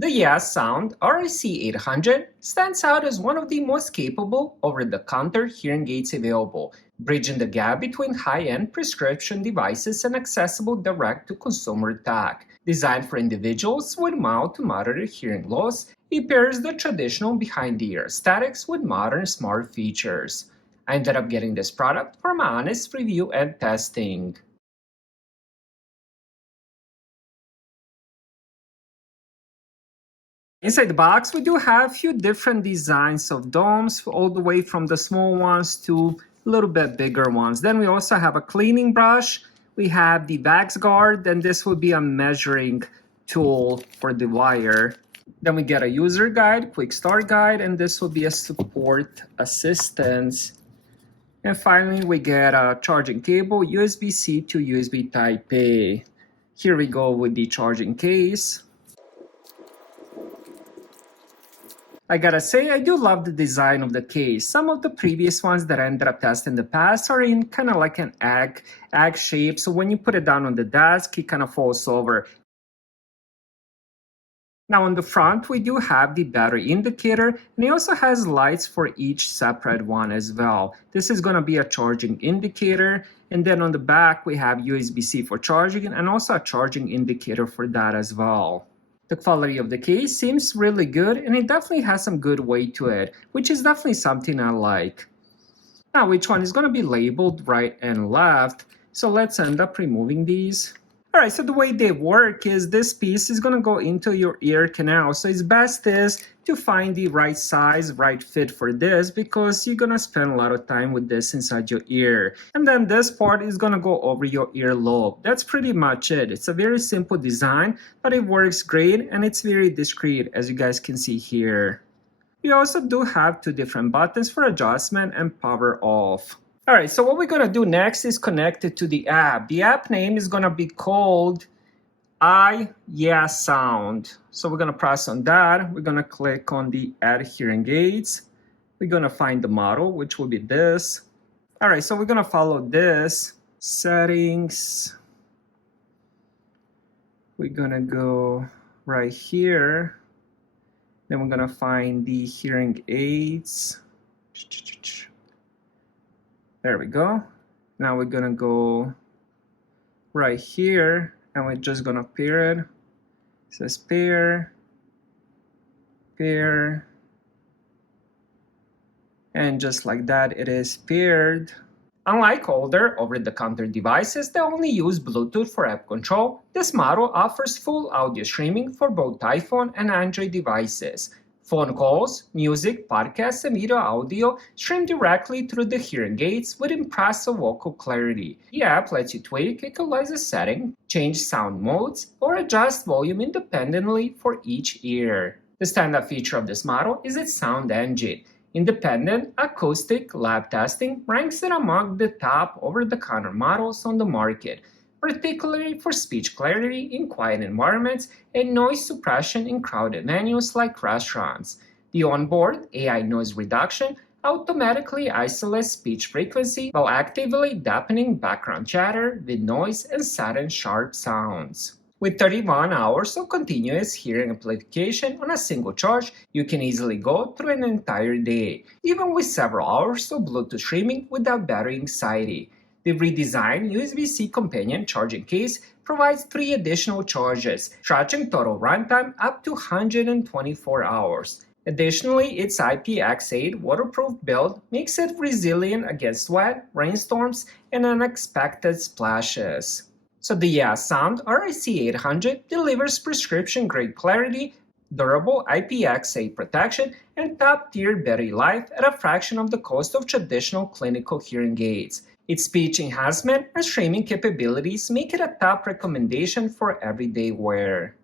The Yeasound RIC800 stands out as one of the most capable over-the-counter hearing aids available, bridging the gap between high-end prescription devices and accessible direct-to-consumer tech. Designed for individuals with mild to moderate hearing loss, it pairs the traditional behind-the-ear aesthetics with modern smart features. I ended up getting this product for my honest review and testing. Inside the box, we do have a few different designs of domes, all the way from the small ones to a little bit bigger ones. Then we also have a cleaning brush. We have the wax guard, and this will be a measuring tool for the wire. Then we get a user guide, quick start guide, and this will be a support assistance. And finally, we get a charging cable, USB-C to USB Type-A. Here we go with the charging case. I gotta say, I do love the design of the case. Some of the previous ones that I ended up testing in the past are in kind of like an egg shape, so when you put it down on the desk, it kind of falls over. Now on the front, we do have the battery indicator, and it also has lights for each separate one as well. This is gonna be a charging indicator, and then on the back, we have USB-C for charging, and also a charging indicator for that as well. The quality of the case seems really good, and it definitely has some good weight to it, which is definitely something I like. Now, which one is going to be labeled right and left? So let's end up removing these. All right, so the way they work is this piece is going to go into your ear canal. So it's best is to find the right size, right fit for this, because you're going to spend a lot of time with this inside your ear. And then this part is going to go over your earlobe. That's pretty much it. It's a very simple design, but it works great and it's very discreet, as you guys can see here. We also do have two different buttons for adjustment and power off. All right, so what we're going to do next is connect it to the app. The app name is going to be called Yeasound. So we're going to press on that. We're going to click on the Add Hearing Aids. We're going to find the model, which will be this. All right, so we're going to follow this. Settings. We're going to go right here. Then we're going to find the hearing aids. There we go. Now we're gonna go right here and we're just gonna pair it. It says pair, pair, and just like that, it is paired. Unlike older over-the-counter devices that only use Bluetooth for app control, this model offers full audio streaming for both iPhone and Android devices. Phone calls, music, podcasts, and video audio stream directly through the hearing aids with impressive vocal clarity. The app lets you tweak, equalize a setting, change sound modes, or adjust volume independently for each ear. The standout feature of this model is its sound engine. Independent acoustic lab testing ranks it among the top over-the-counter models on the market, particularly for speech clarity in quiet environments and noise suppression in crowded venues like restaurants. The onboard AI noise reduction automatically isolates speech frequency while actively dampening background chatter with noise and sudden sharp sounds. With 31 hours of continuous hearing amplification on a single charge, you can easily go through an entire day, even with several hours of Bluetooth streaming without battery anxiety. The redesigned USB-C companion charging case provides 3 additional charges, stretching total runtime up to 124 hours. Additionally, its IPX8 waterproof build makes it resilient against wet, rainstorms, and unexpected splashes. So the Yeasound RIC800 delivers prescription-grade clarity, durable IPX8 protection, and top-tier battery life at a fraction of the cost of traditional clinical hearing aids. Its speech enhancement and streaming capabilities make it a top recommendation for everyday wear.